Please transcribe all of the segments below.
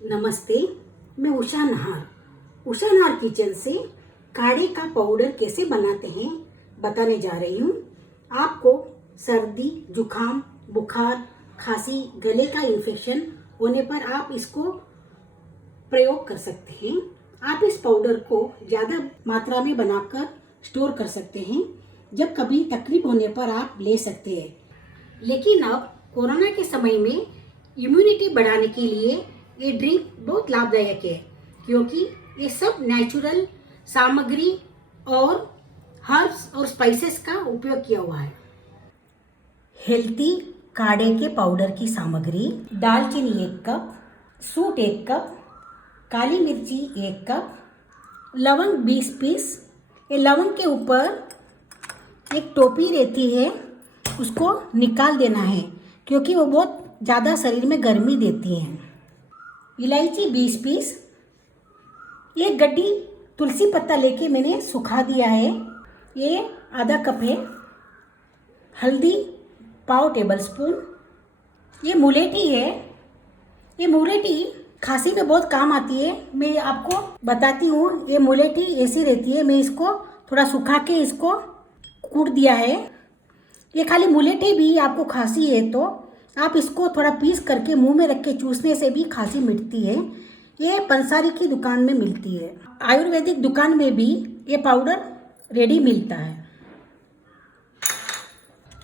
नमस्ते, मैं उषा नाहर किचन से काढ़े का पाउडर कैसे बनाते हैं बताने जा रही हूँ। आपको सर्दी, जुखाम, बुखार, खांसी, गले का इन्फेक्शन होने पर आप इसको प्रयोग कर सकते हैं। आप इस पाउडर को ज़्यादा मात्रा में बनाकर स्टोर कर सकते हैं। जब कभी तकलीफ होने पर आप ले सकते हैं। लेकिन अब कोरोना के समय में इम्यूनिटी बढ़ाने के लिए ये ड्रिंक बहुत लाभदायक है, क्योंकि ये सब नेचुरल सामग्री और हर्ब्स और स्पाइसेस का उपयोग किया हुआ है। हेल्थी काढ़े के पाउडर की सामग्री: दालचीनी 1 कप, सूट 1 कप, काली मिर्ची 1 कप, लवंग 20 पीस। ये लवंग के ऊपर एक टोपी रहती है, उसको निकाल देना है क्योंकि वो बहुत ज़्यादा शरीर में गर्मी देती हैं। इलायची 20 पीस। एक गड्डी तुलसी पत्ता लेके मैंने सुखा दिया है, ये आधा कप है। हल्दी पाव टेबल स्पून। ये मुलेठी है। ये मुलेठी खांसी में बहुत काम आती है। मैं आपको बताती हूँ, ये मुलेठी ऐसी रहती है। मैं इसको थोड़ा सुखा के इसको कूट दिया है। ये खाली मुलेठी भी आपको खांसी है तो आप इसको थोड़ा पीस करके मुंह में रख के चूसने से भी खांसी मिटती है। ये पंसारी की दुकान में मिलती है। आयुर्वेदिक दुकान में भी ये पाउडर रेडी मिलता है।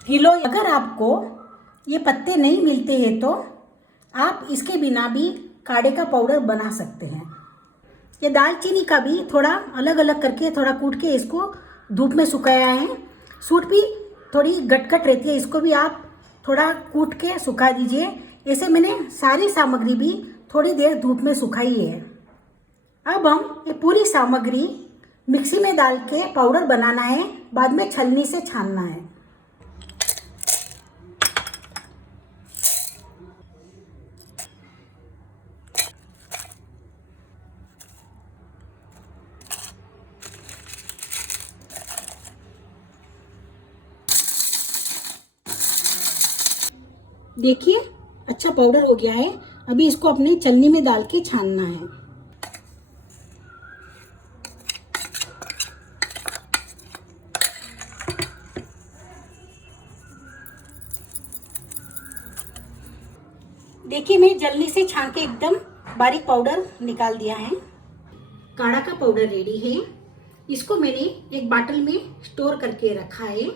किलो अगर आपको ये पत्ते नहीं मिलते हैं तो आप इसके बिना भी काढ़े का पाउडर बना सकते हैं। ये दालचीनी का भी थोड़ा अलग अलग करके थोड़ा कूट के इसको धूप में सुखाया है। सूट भी थोड़ी गटगट रहती है, इसको भी आप थोड़ा कूट के सुखा दीजिए। ऐसे मैंने सारी सामग्री भी थोड़ी देर धूप में सुखाई है। अब हम ये पूरी सामग्री मिक्सी में डाल के पाउडर बनाना है, बाद में छलनी से छानना है। देखिए अच्छा पाउडर हो गया है। अभी इसको अपने छलनी में डाल के छानना है। देखिए मैं छलनी से छान के एकदम बारीक पाउडर निकाल दिया है। काढ़ा का पाउडर रेडी है। इसको मैंने एक बाटल में स्टोर करके रखा है।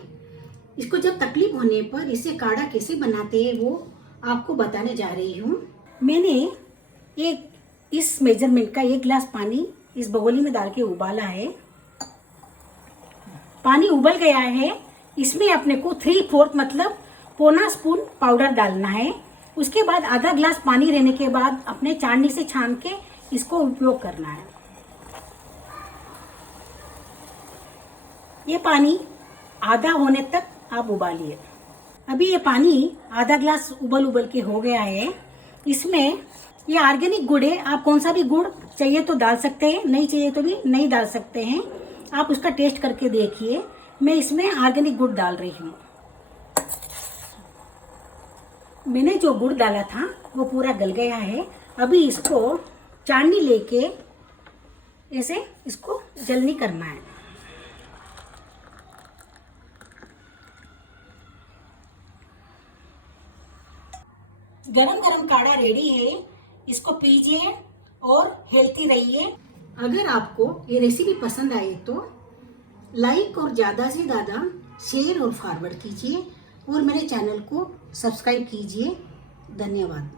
इसको जब तकलीफ होने पर इसे काढ़ा कैसे बनाते हैं वो आपको बताने जा रही हूँ। मैंने एक इस मेजरमेंट का 1 गिलास पानी इस बगोली में डाल के उबाला है। पानी उबल गया है। इसमें अपने को 3/4 मतलब पौना स्पून पाउडर डालना है। उसके बाद आधा गिलास पानी रहने के बाद अपने चाळनी से छान के इसको उपयोग करना है। ये पानी आधा होने तक आप उबालिए। अभी ये पानी आधा गिलास उबल के हो गया है। इसमें ये ऑर्गेनिक गुड़ है। आप कौन सा भी गुड़ चाहिए तो डाल सकते हैं, नहीं चाहिए तो भी नहीं डाल सकते हैं। आप उसका टेस्ट करके देखिए। मैं इसमें ऑर्गेनिक गुड़ डाल रही हूँ। मैंने जो गुड़ डाला था वो पूरा गल गया है। अभी इसको चाळनी लेके ऐसे इसको जल्दी करना है। गरम गरम काढ़ा रेडी है। इसको पीजिए और हेल्थी रहिए। अगर आपको ये रेसिपी पसंद आए तो लाइक और ज़्यादा से ज़्यादा शेयर और फॉरवर्ड कीजिए और मेरे चैनल को सब्सक्राइब कीजिए। धन्यवाद।